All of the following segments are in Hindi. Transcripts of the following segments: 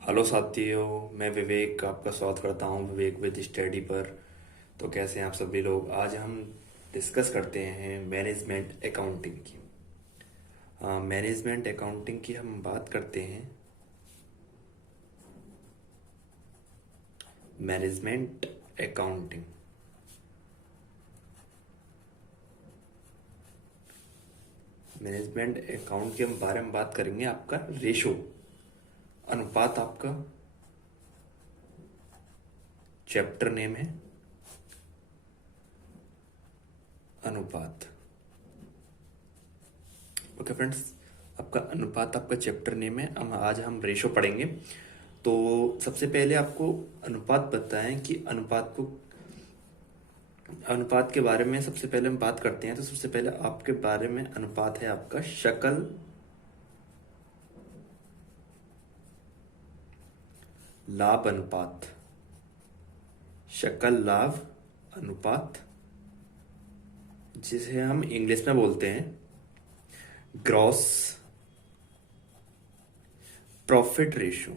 हेलो साथियों, मैं विवेक आपका स्वागत करता हूँ विवेक विद स्टडी पर। तो कैसे हैं आप सभी लोग। आज हम डिस्कस करते हैं मैनेजमेंट अकाउंटिंग की। हाँ, मैनेजमेंट अकाउंटिंग की हम बात करते हैं। मैनेजमेंट अकाउंटिंग मैनेजमेंट अकाउंट के हम बारे में बात करेंगे। आपका रेशो, अनुपात, आपका चैप्टर नेम है अनुपात। ओके फ्रेंड्स, आपका अनुपात आपका चैप्टर नेम है। हम आज हम रेशो पढ़ेंगे। तो सबसे पहले आपको अनुपात बताएं कि अनुपात के बारे में सबसे पहले हम बात करते हैं। तो सबसे पहले आपके बारे में अनुपात है आपका शकल लाभ अनुपात। शकल लाभ अनुपात, जिसे हम इंग्लिश में बोलते हैं ग्रॉस प्रॉफिट रेशो।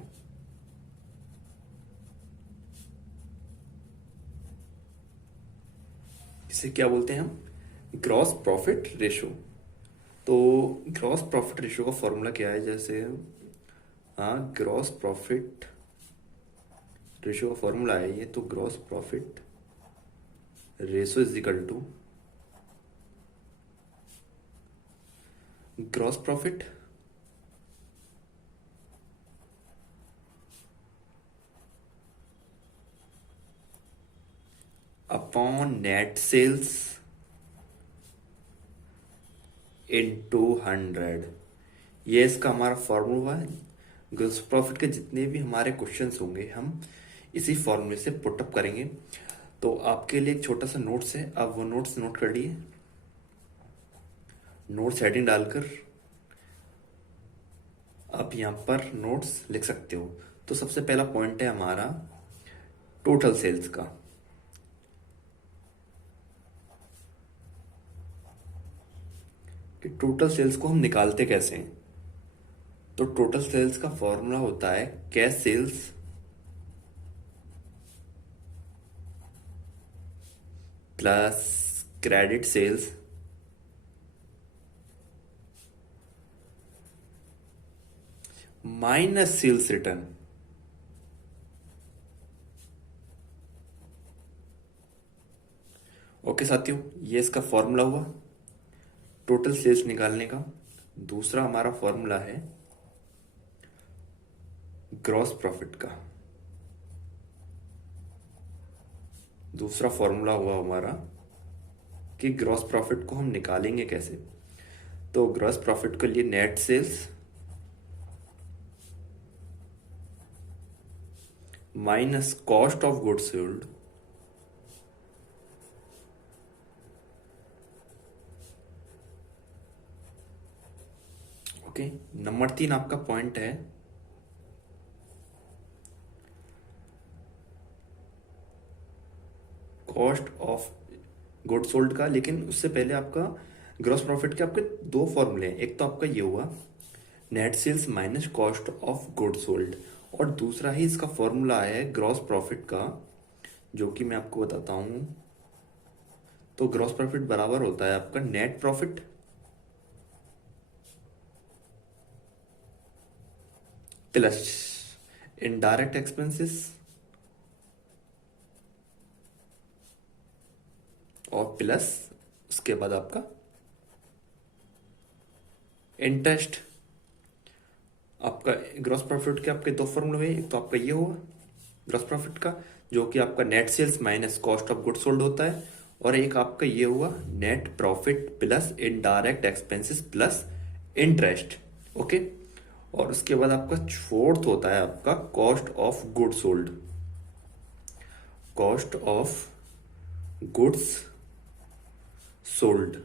इसे क्या बोलते हैं हम? Gross profit ratio. तो ग्रॉस प्रॉफिट रेशो का फॉर्मूला क्या है? जैसे हाँ, ग्रॉस प्रॉफिट रेशो का फॉर्मूला है ये। तो gross profit ratio is equal to gross profit upon net sales into 100। ये इसका हमारा फॉर्मूला है। ग्रॉस प्रॉफिट के जितने भी हमारे क्वेश्चंस होंगे हम इसी फॉर्मूले से पुटअप करेंगे। तो आपके लिए एक छोटा सा नोट्स है, आप वो नोट्स नोट कर लिए। नोट्स हेडिंग डालकर आप यहाँ पर नोट्स लिख सकते हो। तो सबसे पहला पॉइंट है हमारा टोटल सेल्स का। कि टोटल सेल्स को हम निकालते कैसे हैं। तो टोटल सेल्स का फॉर्मूला होता है cash sales plus credit sales minus sales return. Okay साथियों, ये इसका फॉर्मूला हुआ टोटल सेल्स निकालने का। दूसरा हमारा फॉर्मूला है ग्रॉस प्रॉफिट का। दूसरा फॉर्मूला हुआ हमारा कि ग्रॉस प्रॉफिट को हम निकालेंगे कैसे। तो ग्रॉस प्रॉफिट के लिए net sales minus cost of goods sold okay. Number 3 आपका पॉइंट है कॉस्ट ऑफ गुड सोल्ड का। लेकिन उससे पहले आपका ग्रॉस प्रॉफिट के आपके दो फॉर्मूले हैं। एक तो आपका ये हुआ net sales minus cost of good sold, और दूसरा ही इसका फॉर्मूला है ग्रॉस प्रॉफिट का, जो कि मैं आपको बताता हूं। तो ग्रॉस प्रॉफिट बराबर होता है आपका net profit plus indirect expenses और प्लस उसके बाद आपका इंटरेस्ट। आपका ग्रॉस प्रॉफिट के आपके दो फॉर्मूले हुए। एक तो आपका ये हुआ ग्रॉस प्रॉफिट का, जो कि आपका net sales minus cost of good sold होता है, और एक आपका ये हुआ net profit plus indirect expenses plus interest. Okay. और उसके बाद आपका फोर्थ होता है आपका cost of good sold. Cost of goods sold,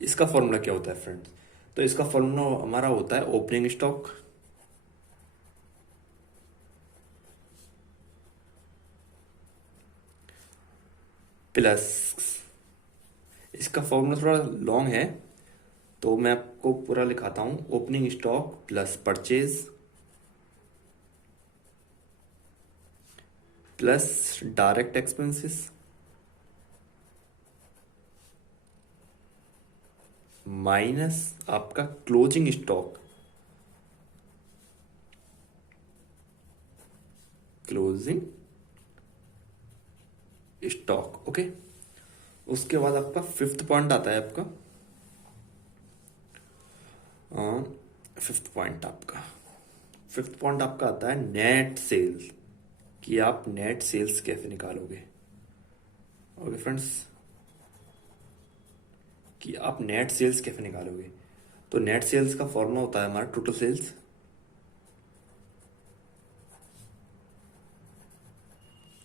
इसका फॉर्मूला क्या होता है फ्रेंड्स? तो इसका फॉर्मूला हमारा होता है ओपनिंग स्टॉक प्लस, इसका फॉर्मूला थोड़ा लॉन्ग है तो मैं आपको पूरा लिखाता हूं। Opening stock plus purchase plus direct expenses minus आपका closing stock, closing stock. Okay, उसके बाद आपका फिफ्थ पॉइंट आता है आपका, फिफ्थ पॉइंट आपका आता है नेट सेल्स, कि आप नेट सेल्स कैसे निकालोगे। ओके फ्रेंड्स, कि आप नेट सेल्स कैसे निकालोगे। तो नेट सेल्स का फॉर्मूला होता है हमारा total sales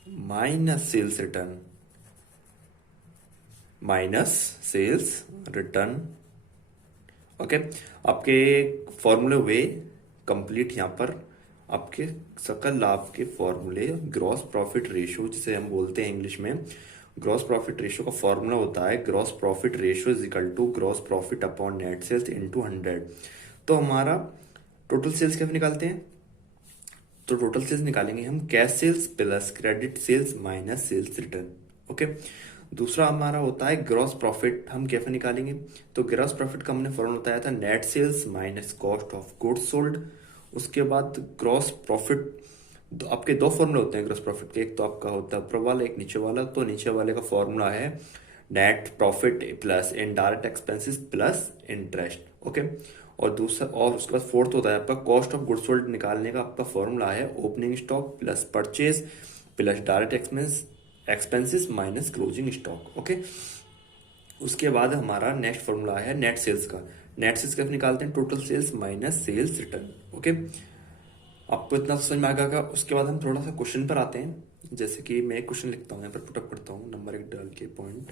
minus sales return, minus sales return. Okay, आपके फॉर्मूले हुए कंप्लीट। यहाँ पर आपके सकल लाभ के फॉर्मूले, ग्रॉस प्रॉफिट रेशियो जिसे हम बोलते हैं इंग्लिश में, ग्रॉस प्रॉफिट रेशियो का फॉर्मूला होता है gross profit ratio is equal to gross profit upon net sales into 100। तो हमारा टोटल सेल्स कैसे निकालते हैं, तो टोटल सेल्स निकालेंगे हम cash sales plus credit sales minus sales return. Okay, दूसरा हमारा होता है ग्रॉस प्रॉफिट, हम कैसे निकालेंगे, तो ग्रॉस प्रॉफिट का हमने फॉर्मूला बताया था net sales minus cost of goods sold. उसके बाद ग्रॉस प्रॉफिट, आपके दो फॉर्मूले होते हैं ग्रॉस प्रॉफिट के, एक तो आपका होता है ऊपर वाला, एक नीचे वाला। तो नीचे वाले का फॉर्मूला है net profit plus indirect expenses plus interest. Okay, और दूसरा, और उसके बाद फोर्थ होता है आपका कॉस्ट ऑफ गुड्स सोल्ड निकालने का आपका फॉर्मूला है opening stock plus purchase plus direct expenses minus closing stock. Okay, उसके बाद हमारा नेक्स्ट फॉर्मूला है नेट सेल्स का। नेट सेल्स कैसे निकालते हैं, total sales minus sales return. Okay, आपको इतना तो समझ में आ गया। उसके बाद हम थोड़ा सा क्वेश्चन पर आते हैं, जैसे कि मैं एक क्वेश्चन लिखता हूँ यहाँ पर, पुटअप करता हूँ नंबर 1 डाल के point,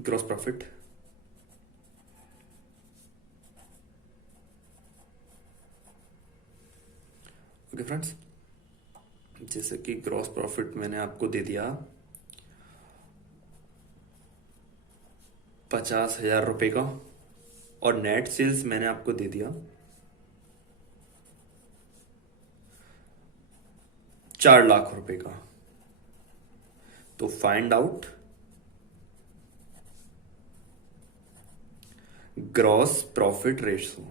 gross profit, okay friends, जैसे कि ग्रॉस प्रॉफिट मैंने आपको दे दिया 50,000 रुपए का, और नेट सेल्स मैंने आपको दे दिया 4 लाख रुपए का। तो find out gross profit ratio,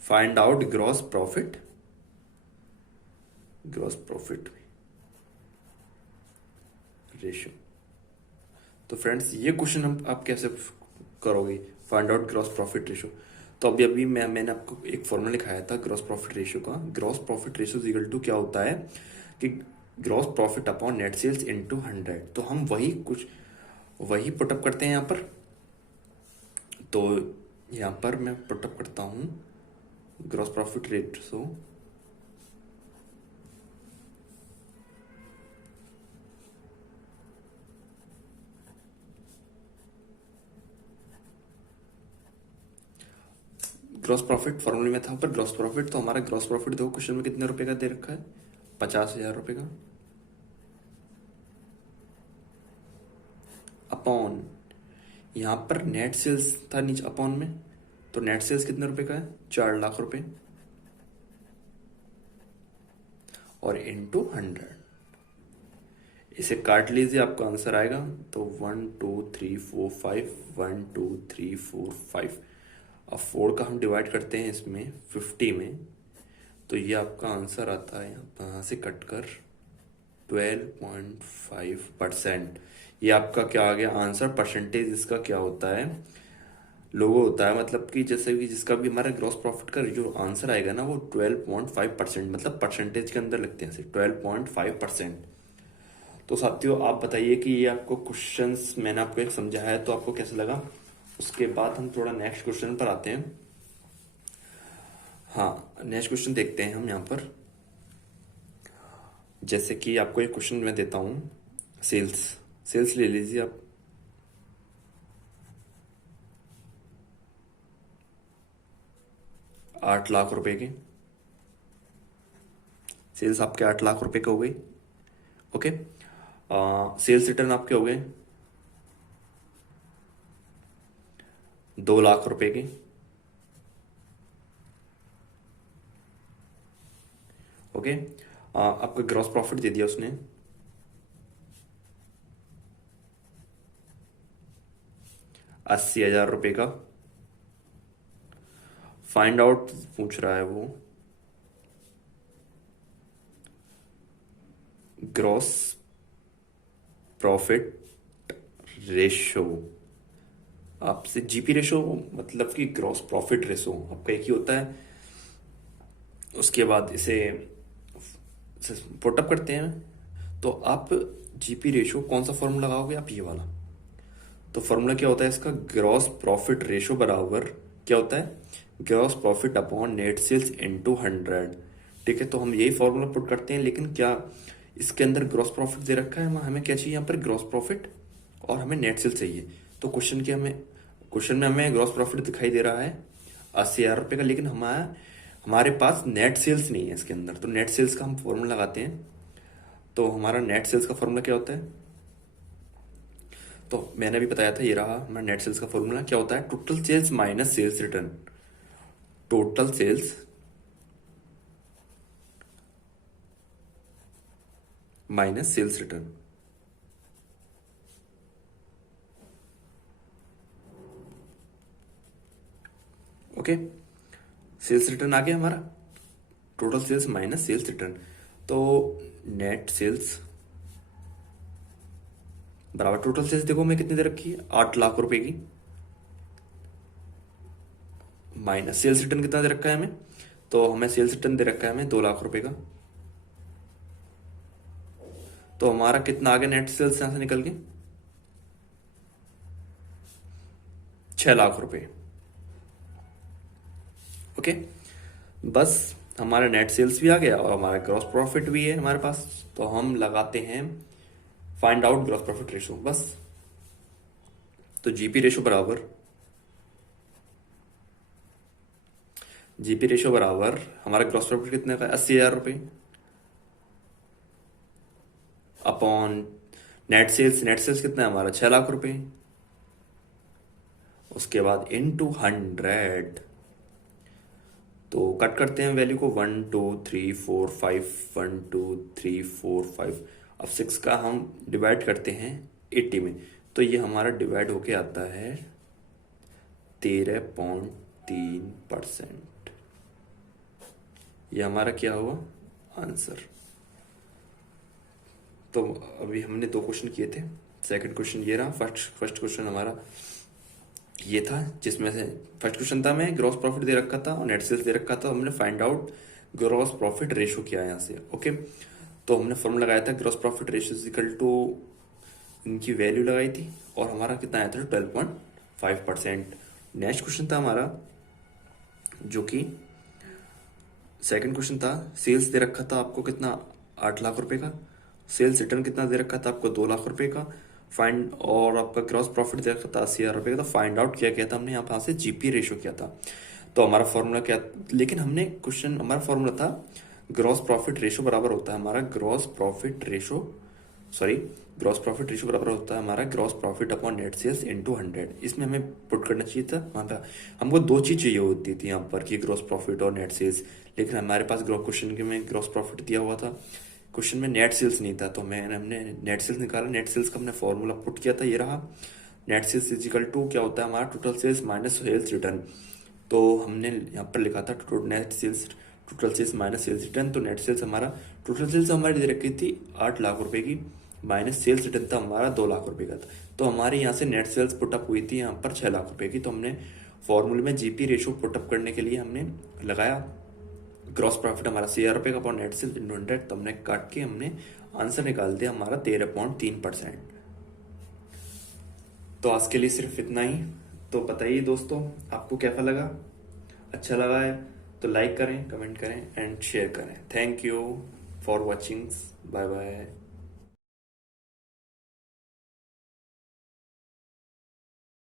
find out gross profit ratio. तो फ्रेंड्स, ये क्वेश्चन हम आप कैसे करोगे, find out gross profit ratio. तो अभी अभी मैंने आपको एक फॉर्मूला लिखाया था ग्रॉस प्रॉफिट रेशियो का। Gross profit ratio equal to क्या होता है कि gross profit upon net sales into 100। तो हम वही पुटअप करते हैं यहाँ पर। तो यहाँ पर मैं पुटअप करता हूँ gross profit ratio gross profit फॉर्मूले में था पर ग्रॉस प्रॉफिट। तो हमारा ग्रॉस प्रॉफिट देखो क्वेश्चन में कितने रुपए का दे रखा है, 50,000 रुपए का, अपॉन यहाँ पर नेट सेल्स था नीचे अपॉन में, तो नेट सेल्स कितने रुपए का है, 4 लाख रुपए, और इनटू 100। इसे काट लीजिए, आपका आंसर आएगा। तो 1 2 3 4 5, 1 2 3 4 5। अब 4 का हम डिवाइड करते हैं इसमें 50 में, तो ये आपका आंसर आता है यहाँ से कट कर 12.5%। ये आपका क्या आ गया आंसर। परसेंटेज इसका क्या होता है, लोगो होता है, मतलब कि जैसे कि जिसका भी हमारा ग्रॉस प्रॉफिट का जो आंसर आएगा ना वो 12.5%, मतलब परसेंटेज के अंदर लिखते हैं 12.5%। तो साथियों, आप बताइए कि ये आपको क्वेश्चंस मैंने आपको एक समझाया है तो आपको कैसा लगा। उसके बाद हम थोड़ा नेक्स्ट क्वेश्चन पर आते हैं। हाँ, नेक्स्ट क्वेश्चन देखते हैं हम यहाँ पर। जैसे कि आपको एक क्वेश्चन मैं देता हूँ, सेल्स ले लीजिए आप। ₹8 लाख की सेल्स आपके 8 लाख रुपए के हो गई। ओके, सेल्स रिटर्न आपके हो गए 2 लाख रुपए की। ओके। आपका ग्रॉस प्रॉफिट दे दिया उसने 80,000 रुपये का। फाइंड आउट पूछ रहा है वो ग्रॉस प्रॉफिट रेशो आपसे। जीपी रेशो मतलब कि ग्रॉस प्रॉफिट रेशो आपका एक ही होता है। उसके बाद इसे पुटअप करते हैं तो आप जीपी रेशो कौन सा फॉर्मूला लगाओगे आप, ये वाला। तो फॉर्मूला क्या होता है इसका, ग्रॉस प्रॉफिट रेशो बराबर क्या होता है, gross profit upon net sales into 100। ठीक है, तो हम यही फॉर्मूला पुट करते हैं, लेकिन क्या इसके अंदर ग्रॉस प्रॉफिट दे रखा है, हमें क्या चाहिए यहाँ पर, ग्रॉस प्रॉफिट, और हमें नेट सेल्स चाहिए। तो क्वेश्चन में हमें ग्रॉस प्रॉफिट दिखाई दे रहा है 80,000 रुपये का, लेकिन हमारे पास नेट सेल्स नहीं है इसके अंदर। तो नेट सेल्स का हम फॉर्मूला लगाते हैं। तो हमारा नेट सेल्स का फॉर्मूला क्या होता है, तो मैंने भी बताया था, ये रहा हमारा नेट सेल्स का फॉर्मूला। क्या होता है, total sales minus sales return. Total sales minus sales return. Okay, sales return आ गया हमारा, total sales minus sales return. तो नेट सेल्स बराबर टोटल सेल्स, देखो मैं कितनी दे रखी है, 8 लाख रुपए की, माइनस सेल्स रिटर्न कितना दे रखा है हमें, तो हमें सेल्स रिटर्न दे रखा है हमें 2 लाख रुपए का। तो हमारा कितना आ गया नेट सेल्स यहां से निकल के, 6 लाख रुपए। ओके, बस हमारा नेट सेल्स भी आ गया और हमारा ग्रॉस प्रॉफिट भी है हमारे पास। तो हम लगाते हैं find out gross profit ratio, बस। तो जीपी रेशो बराबर हमारा ग्रॉस प्रॉफिट कितने का, 80,000 रुपये, अपॉन नेट सेल्स कितना है हमारा, 6 लाख रुपए। उसके बाद इनटू 100। तो कट करते हैं वैल्यू को, 1 2 3 4 5, 1 2 3 4 5। अब 6 का हम डिवाइड करते हैं 80 में, तो ये हमारा डिवाइड होके आता है 13.3%। ये हमारा क्या हुआ आंसर। तो अभी हमने 2 क्वेश्चन किए थे, सेकंड क्वेश्चन ये रहा। फर्स्ट क्वेश्चन हमारा ये था, जिसमें से फर्स्ट क्वेश्चन था मैं ग्रॉस प्रॉफिट दे रखा था और नेट सेल्स दे रखा था। हमने find out gross profit ratio किया है यहाँ से। ओके, तो हमने फॉर्मूला लगाया था gross profit ratio equal to, इनकी वैल्यू लगाई थी और हमारा कितना आया था, 12.5%। नेक्स्ट क्वेश्चन था हमारा, जो कि सेकंड क्वेश्चन था, सेल्स दे रखा था आपको कितना, 8 लाख रुपए का। सेल्स रिटर्न कितना दे रखा था आपको, 2 लाख रुपए का। फाइंड और आपका ग्रॉस प्रॉफिट दे रखा था 80,000 रुपए का। तो फाइंड आउट किया गया था हमने यहाँ से जीपी रेशो किया था। तो हमारा फॉर्मूला क्या, लेकिन हमने क्वेश्चन, हमारा फॉर्मूला था ग्रॉस प्रॉफिट रेशो बराबर होता है हमारा ग्रॉस प्रॉफिट रेशो बराबर होता है हमारा gross profit upon net sales into 100। इसमें हमें पुट करना चाहिए था वहाँ पे, हमको 2 चीज चाहिए होती थी यहाँ पर कि ग्रॉस प्रॉफिट और नेट सेल्स, लेकिन हमारे पास क्वेश्चन के में ग्रॉस प्रॉफिट दिया हुआ था, क्वेश्चन में नेट सेल्स नहीं था। तो हमने नेट सेल्स निकाला, नेट सेल्स का हमने फॉर्मूला पुट किया था, ये रहा। नेट सेल्स इजिकल टू क्या होता है हमारा, total sales minus sales return. तो हमने यहाँ पर लिखा था net sales, total sales minus sales return. तो नेट सेल्स हमारा, टोटल सेल्स हमारी दे रखी थी 8 लाख रुपए की, माइनस सेल्स रिटर्न था हमारा 2 लाख रुपए का था। तो हमारे यहाँ से नेट सेल्स पुटअप हुई थी यहाँ पर 6 लाख रुपए की। तो हमने फॉर्मूले में जीपी रेशो पुटअप करने के लिए हमने लगाया ग्रॉस प्रॉफिट हमारा 80,000 रुपए का अपॉन नेट सेल्स इंटू 100। तो हमने काट के हमने आंसर निकाल दिया हमारा 13.3%। तो आज के लिए सिर्फ इतना ही। तो बताइए दोस्तों, आपको कैसा लगा, अच्छा लगा है तो लाइक करें, कमेंट करें एंड शेयर करें। Thank you for watching, bye bye.